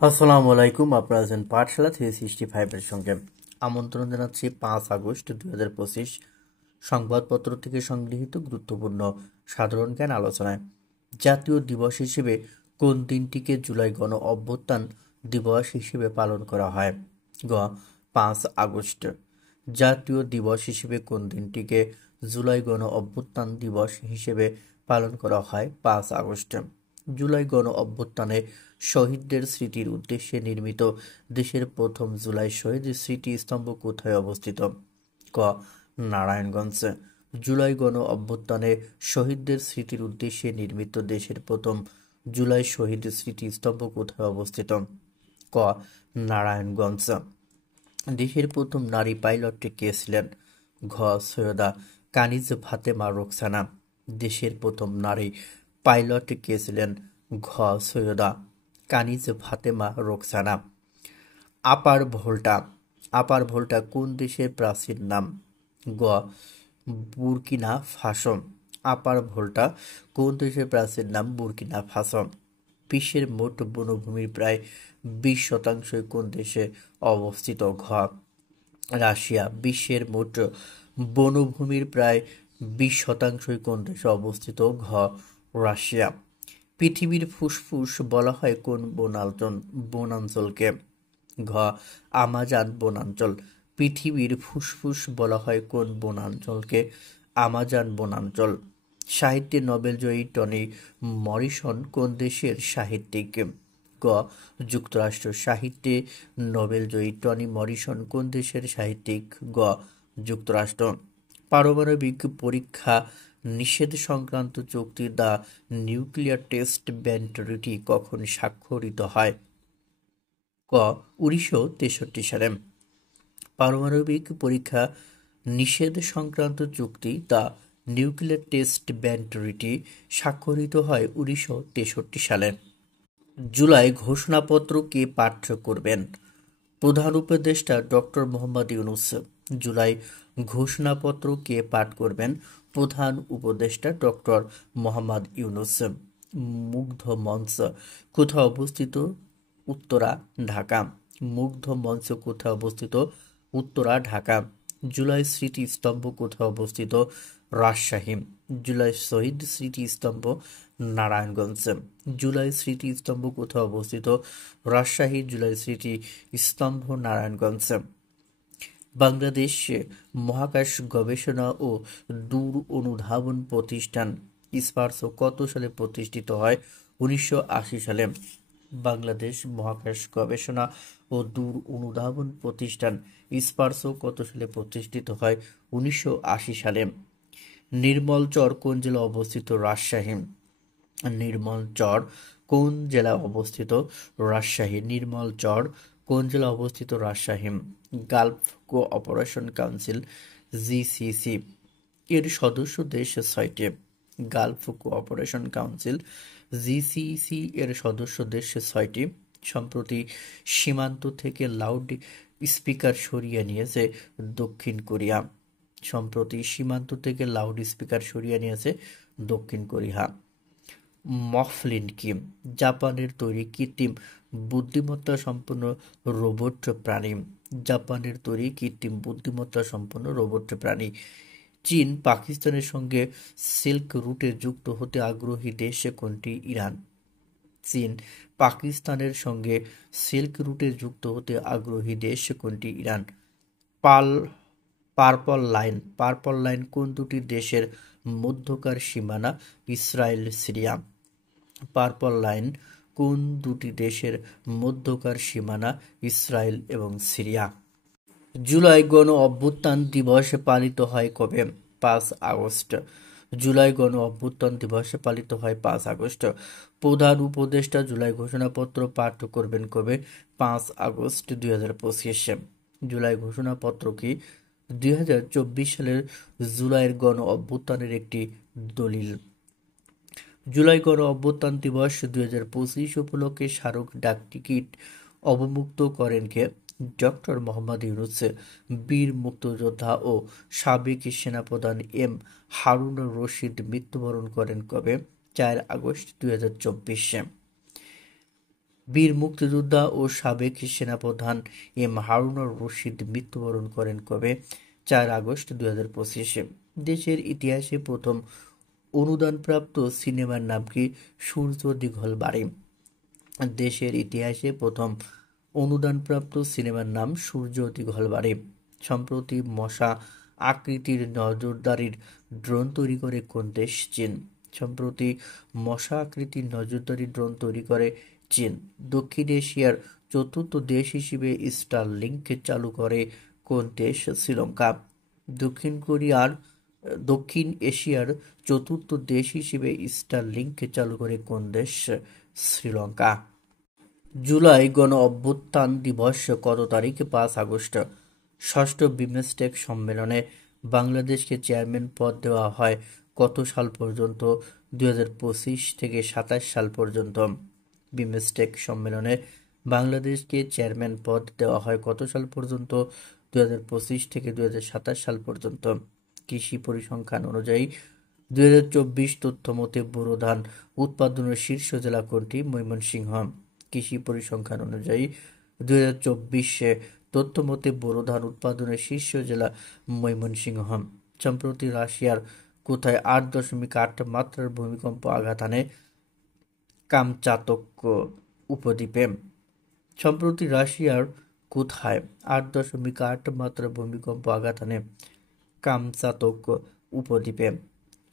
আসসালামু আলাইকুম। আপনারা আছেন পাঠশালা 365 এর সঙ্গে। আমন্ত্রণ জানাচ্ছি 5 আগস্ট 2025 সংবাদপত্র থেকে সংগৃহীত গুরুত্বপূর্ণ সাধারণ জ্ঞান আলোচনায়। জাতীয় দিবস হিসেবে কোন দিনটিকে জুলাই গণ অভ্যুত্থান দিবস হিসেবে পালন করা হয়? গ. 5 আগস্ট। জাতীয় দিবস হিসেবে কোন দিনটিকে জুলাই গণ অভ্যুত্থান দিবস হিসেবে পালন করা হয়? 5 আগস্ট। জুলাই গণ অভ্যুত্থানে শহীদদের স্মৃতির উদ্দেশ্যে নির্মিত দেশের প্রথম জুলাই শহীদ স্মৃতিস্তম্ভ কোথায় অবস্থিত? ক. নারায়ণগঞ্জ। জুলাই গণ অভ্যুত্থানে শহীদদের স্মৃতির উদ্দেশ্যে নির্মিত দেশের প্রথম জুলাই শহীদ স্মৃতিস্তম্ভ কোথায় অবস্থিত? ক. নারায়ণগঞ্জ। দেশের প্রথম নারী পাইলট কে ছিলেন? ঘ. সৈয়দা কানিজ ফাতেমা রোকসানা। দেশের প্রথম নারী পাইলট কে ছিলেন? ঘ. সৈয়দা কানিজ ফাতেমা রোকসানা। আপার ভোল্টা। আপার ভোল্টা কোন দেশের প্রাচীন নাম? গ. Burkina Faso. আপার ভোল্টা কোন দেশের প্রাচীন নাম? Burkina Faso. বিশ্বের মোট বনভূমির প্রায় 20% কোন দেশে অবস্থিত? ঘ. রাশিয়া। বিশ্বের মোট বনভূমির প্রায় 20% কোন দেশে অবস্থিত? ঘ. রাশিয়া। পৃথিবীর ফুসফুস বলা হয় কোন বনাঞ্চলকে? ঘ. আমাজন বনাঞ্চল। পৃথিবীর ফুসফুস বলা হয় কোন বনাঞ্চলকে? আমাজন বনাঞ্চল। সাহিত্যে নোবেলজয়ী টনি মরিসন কোন দেশের সাহিত্যিক? গ. যুক্তরাষ্ট্র। সাহিত্যে নোবেলজয়ী টনি মরিসন কোন দেশের সাহিত্যিক? গ. যুক্তরাষ্ট্র। পারমাণবিক পরীক্ষা নিষেধ সংক্রান্ত চুক্তি the nuclear test ban treaty কখন স্বাক্ষরিত হয়? ক. 1963 সালে। পারমাণবিক পরীক্ষা নিষেধ সংক্রান্ত চুক্তি the nuclear test ban treaty স্বাক্ষরিত হয় 1963 সালে। জুলাই ঘোষণাপত্র কে পাঠ করবেন? প্রধান উপদেষ্টা ডক্টর মোহাম্মদ ইউনূস। জুলাই ঘোষণাপত্র কে পাঠ করবেন? প্রধান উপদেষ্টা ডক্টর মোহাম্মদ ইউনূস। মুগ্ধ মঞ্চ কোথায় অবস্থিত? উত্তরা, ঢাকা। মুগ্ধ মঞ্চ কোথায় অবস্থিত? উত্তরা, ঢাকা। জুলাই স্মৃতিস্তম্ভ কোথায় অবস্থিত? রাজশাহী। জুলাই শহীদ স্মৃতিস্তম্ভ নারায়ণগঞ্জ। জুলাই স্মৃতিস্তম্ভ কোথায় অবস্থিত? রাজশাহী। জুলাই স্মৃতিস্তম্ভ নারায়ণগঞ্জ। বাংলাদেশ মহাকাশ গবেষণা ও দূর অনুধাবন প্রতিষ্ঠান স্পারসো কত সালে প্রতিষ্ঠিত হয়? 1980 সালে। বাংলাদেশ মহাকাশ গবেষণা ও দূর অনুধাবন প্রতিষ্ঠান স্পারসো কত সালে প্রতিষ্ঠিত হয়? 1980 সালে। নির্মলচর কোন জেলায় অবস্থিত? রাজশাহী। নির্মলচর কোন জেলায় অবস্থিত? রাজশাহী। নির্মলচর কোন জেলায় অবস্থিত? Rajshahi. Gulf cooperation council GCC এর সদস্য দেশ 6টি। গালফ কোঅপারেশন কাউন্সিল জিসিসি এর সদস্য দেশ 6টি। সম্প্রতি সীমান্ত থেকে লাউড স্পিকার সরিয়ে নিয়েছে দক্ষিণ কোরিয়া। সম্প্রতি সীমান্ত থেকে লাউড স্পিকার সরিয়ে নিয়েছে দক্ষিণ কোরিয়া। মফলিন কি? জাপানের তৈরি কৃত্রিম বুদ্ধিমত্তা সম্পন্ন রোবট প্রাণী। জাপানের তৈরি কৃত্রিম বুদ্ধিমত্তা সম্পন্ন রোবট প্রাণী। চীন পাকিস্তানের সঙ্গে সিল্ক রুটে যুক্ত হতে আগ্রহী দেশ কোনটি? ইরান। চীন পাকিস্তানের সঙ্গে সিল্ক রুটে যুক্ত হতে আগ্রহী দেশ কোনটি? ইরান। পার্পল লাইন কোন দুটি দেশের মধ্যকার সীমানা? Israel, Syria. পার্পল লাইন কোন দুটি দেশের মধ্যকার সীমানা? ইসরায়েল এবং সিরিয়া। জুলাই গণ অভ্যুত্থান দিবস পালিত হয় কবে? 5 আগস্ট। জুলাই গণ অভ্যুত্থান দিবস পালিত হয় 5 আগস্ট। প্রধান উপদেষ্টা জুলাই ঘোষণাপত্র পাঠ করবেন কবে? 5 আগস্ট 2025। জুলাই ঘোষণাপত্র কি? 2024 সালের জুলাইয়ের গণ অভ্যুত্থানের একটি দলিল। জুলাই গণ অভ্যুত্থান দিবস 2025 উপলক্ষে স্মারক ডাকটিকিট অবমুক্ত করেন কে? ডক্টর মোহাম্মদ ইউনূস। বীর মুক্তিযোদ্ধা ও সাবেক সেনাপ্রধান এম হারুন রশিদ মৃত্যুবরণ করেন কবে? 4 আগস্ট 2024। বীর মুক্তিযোদ্ধা ও সাবেক সেনাপ্রধান এম হারুনুর রশিদ মৃত্যুবরণ করেন কবে? 4 আগস্ট 2025। দেশের ইতিহাসে প্রথম অনুদানপ্রাপ্ত সিনেমার নাম কি? সূর্য দীঘল বাড়ি। দেশের ইতিহাসে প্রথম অনুদানপ্রাপ্ত সিনেমার নাম সূর্য দীঘল বাড়ি। সম্প্রতি মশা আকৃতির নজরদারির ড্রোন তৈরি করে কোন দেশ? চীন। সম্প্রতি মশা আকৃতির নজরদারি ড্রোন তৈরি করে চীন। দক্ষিণ এশিয়ার চতুর্থ দেশ হিসেবে স্টারলিংক চালু করে কোন দেশ? শ্রীলঙ্কা। দক্ষিণ এশিয়ার চতুর্থ দেশ হিসেবে স্টারলিংক চালু করে কোন দেশ? শ্রীলঙ্কা। জুলাই গণ অভ্যুত্থান দিবস কত তারিখ? 5 আগস্ট। ষষ্ঠ বিমস্টেক সম্মেলনে বাংলাদেশকে চেয়ারম্যান পদ দেওয়া হয় কত সাল পর্যন্ত? 2025 থেকে 27 সাল পর্যন্ত। বিমস্টেক সম্মেলনে বাংলাদেশকে চেয়ারম্যান পদ দেওয়া হয় কত সাল পর্যন্ত? 2025 থেকে 2027 সাল পর্যন্ত। কৃষি পরিসংখ্যান অনুযায়ী 2024 তথ্য মতে বোরো ধান উৎপাদনের শীর্ষ জেলা কোনটি? ময়মনসিংহ। কৃষি পরিসংখ্যান অনুযায়ী 2024 তথ্য মতে বোরো ধান উৎপাদনের শীর্ষ জেলা ময়মনসিংহ। সম্প্রতি রাশিয়ার কোথায় 8.8 মাত্রার ভূমিকম্প আঘাত হানে? কামচাতক উপদ্বীপে। সম্প্রতি রাশিয়ার কোথায় 8.8 মাত্রার ভূমিকম্প আঘাত হানে? কামচাতক উপদ্বীপে।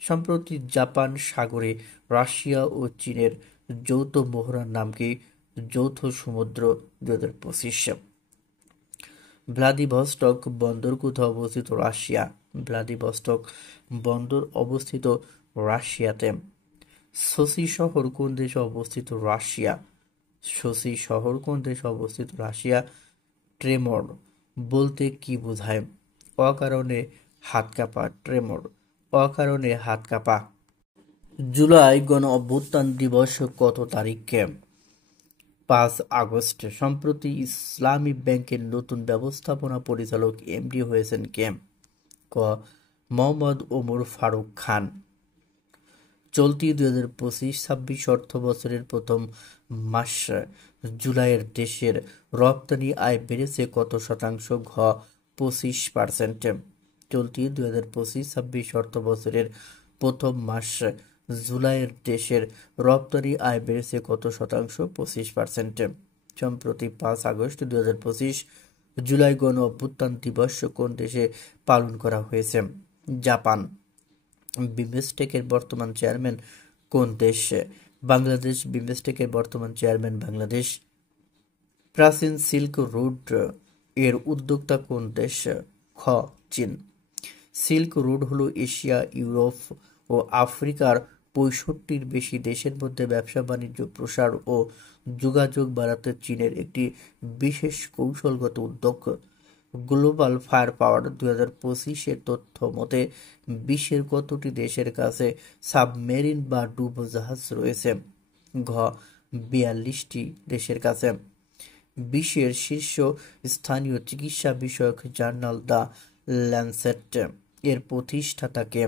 সম্প্রতি জাপান সাগরে রাশিয়া ও চীনের যৌথ মহড়ার নাম কি? যৌথ সমুদ্র 2025। ভ্লাদিভস্টক বন্দর কোথায় অবস্থিত? রাশিয়া। ভ্লাদিভস্টক বন্দর অবস্থিত রাশিয়াতে। সোচি শহর কোন দেশে অবস্থিত? রাশিয়া। সোচি শহর কোন দেশে অবস্থিত? রাশিয়া। ট্রেমর বলতে কি বোঝায়? অকারণে হাত কাঁপা। ট্রেমর অকারণে হাত কাঁপা। জুলাই গণ অভ্যুত্থান দিবস কত তারিখে? 5 আগস্ট। সম্প্রতি ইসলামী ব্যাংকের নতুন ব্যবস্থাপনা পরিচালক এমডি হয়েছেন কে? ক মোহাম্মদ ওমর ফারুক খান। চলতি 2025-26 অর্থ বছরের প্রথম মাস জুলাইয়ের দেশের রপ্তানি আয় বেড়েছে কত শতাংশ? ঘ 25%। চলতি 2025-26 অর্থ বছরের প্রথম মাস জুলাইয়ের দেশের রপ্তানি আয় বেড়েছে কত শতাংশ? 25%। সম্প্রতি 5 আগস্ট 2025 জুলাই গণ অভ্যুত্থান দিবস কোন দেশে পালন করা হয়েছে? জাপান। বিমস্টেকের বর্তমান চেয়ারম্যান কোন দেশ? বাংলাদেশ। বিমস্টেকের বর্তমান চেয়ারম্যান বাংলাদেশ। প্রাচীন সিল্ক রুট এর উদ্যোক্তা কোন দেশ? খ চীন। সিল্ক রোড হলো এশিয়া, ইউরোপ ও আফ্রিকার 65-টির বেশি দেশের মধ্যে ব্যবসা বাণিজ্য প্রসার ও যোগাযোগ বাড়াতে চীনের একটি বিশেষ কৌশলগত উদ্যোগ। গ্লোবাল ফায়ার পাওয়ার 2025-এর তথ্য মতে বিশ্বের কতটি দেশের কাছে সাবমেরিন বা ডুবোজাহাজ রয়েছে? ঘ 42টি দেশের কাছে। বিশ্বের শীর্ষ স্থানীয় চিকিৎসা বিষয়ক জার্নাল দ্য ল্যান্সেট এর প্রতিষ্ঠাতা কে?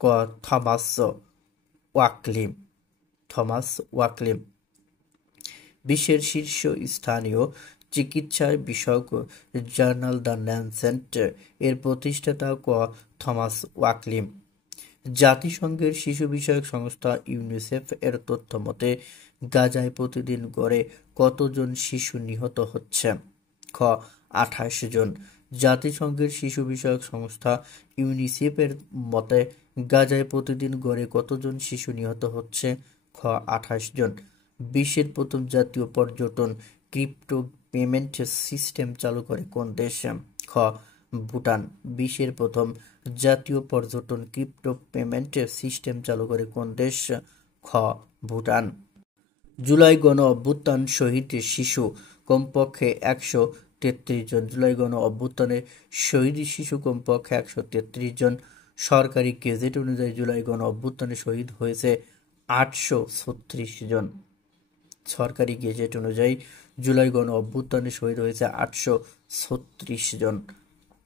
ক থমাস ওয়াকলি। থমাস ওয়াকলি। বিশ্বের শীর্ষ স্থানীয় চিকিৎসা বিষয়ক জার্নাল দ্য ল্যান্সেট এর প্রতিষ্ঠাতা ক থমাস ওয়াকলি। জাতিসংঘের শিশু বিষয়ক সংস্থা ইউনিসেফ এর তথ্য মতে গাজায় প্রতিদিন গড়ে কতজন শিশু নিহত হচ্ছে? খ 28 জন। জাতিসংঘের শিশু বিষয়ক সংস্থা ইউনিসেফের মতে গাজায় প্রতিদিন গড়ে কতজন শিশু নিহত হচ্ছে? খ 28 জন। বিশ্বের প্রথম জাতীয় পর্যটন ক্রিপ্টো পেমেন্ট সিস্টেম চালু করে কোন দেশ? খ ভুটান। বিশ্বের প্রথম জাতীয় পর্যটন ক্রিপ্টো পেমেন্ট সিস্টেম চালু করে কোন দেশ? খ ভুটান। জুলাই গণ অভ্যুত্থান শহীদ শিশু কমপক্ষে 133 জন। জুলাই গণ অভ্যুত্থানে শহীদ শিশু কমপক্ষে 133 জন। সরকারি গেজেট অনুযায়ী জুলাই গণ অভ্যুত্থানে শহীদ হয়েছে 836 জন। সরকারি গেজেট অনুযায়ী জুলাই গণ অভ্যুত্থানে শহীদ হয়েছে 836 জন।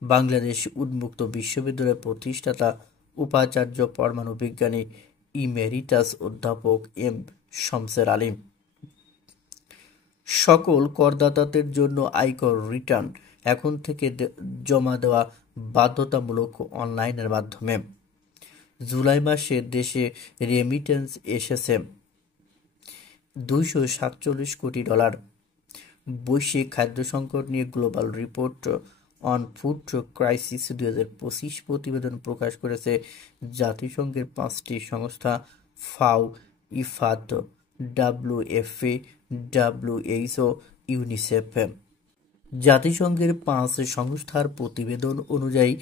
বাংলাদেশ উন্মুক্ত বিশ্ববিদ্যালয়ের প্রতিষ্ঠাতা উপাচার্য পরমাণু বিজ্ঞানী ইমেরিটাস অধ্যাপক এম শমসের আলী। সকল করদাতাদের জন্য আয়কর রিটার্ন এখন থেকে জমা দেওয়া বাধ্যতামূলক অনলাইনের মাধ্যমে। জুলাই মাসে দেশে রেমিটেন্স এসেছে $247 কোটি। বৈশ্বিক খাদ্য সংকট নিয়ে global report on food crisis 2025 প্রতিবেদন প্রকাশ করেছে জাতিসংঘের 5টি সংস্থা ফাও, ইফাদ, WFP, WHO, ইউনিসেফ। জাতিসংঘের 5 সংস্থার প্রতিবেদন অনুযায়ী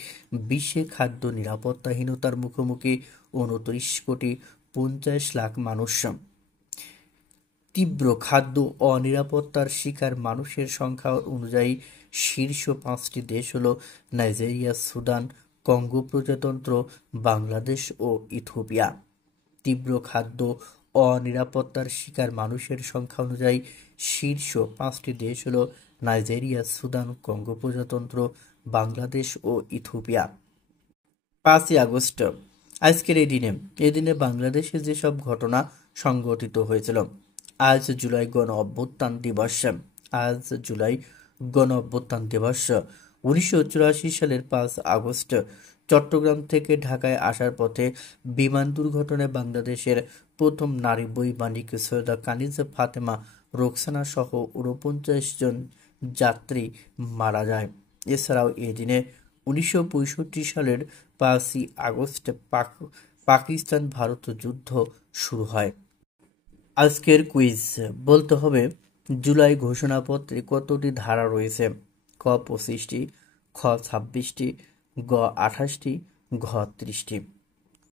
বিশ্বে খাদ্য নিরাপত্তাহীনতার মুখোমুখি 29,50,00,000 মানুষ। তীব্র খাদ্য অনিরাপত্তার শিকার মানুষের সংখ্যা অনুযায়ী শীর্ষ 5টি দেশ হল নাইজেরিয়া, সুদান, কঙ্গো প্রজাতন্ত্র, বাংলাদেশ ও ইথিওপিয়া। তীব্র খাদ্য অনিরাপত্তার শিকার মানুষের সংখ্যা অনুযায়ী শীর্ষ 5টি দেশ হল নাইজেরিয়া, সুদান, কঙ্গো প্রজাতন্ত্র, বাংলাদেশ ও ইথিওপিয়া। 5ই আগস্ট আজকের এই দিনে বাংলাদেশে যেসব ঘটনা সংঘটিত হয়েছিল। আজ জুলাই গণ অভ্যুত্থান দিবস। 1984 সালের 5 আগস্ট চট্টগ্রাম থেকে ঢাকায় আসার পথে বিমান দুর্ঘটনায় বাংলাদেশের প্রথম নারী বৈমানিক সৈয়দা কানিজ ফাতেমা রোকসানা সহ 49 জন যাত্রী মারা যায়। এছাড়াও এই দিনে 1965 সালের 5ই আগস্ট পাকিস্তান ভারত যুদ্ধ শুরু হয়। আজকের কুইজ বলতে হবে, জুলাই ঘোষণাপত্রে কতটি ধারা রয়েছে? ক 25টি, খ 26টি, গ 28টি, ঘ 30টি।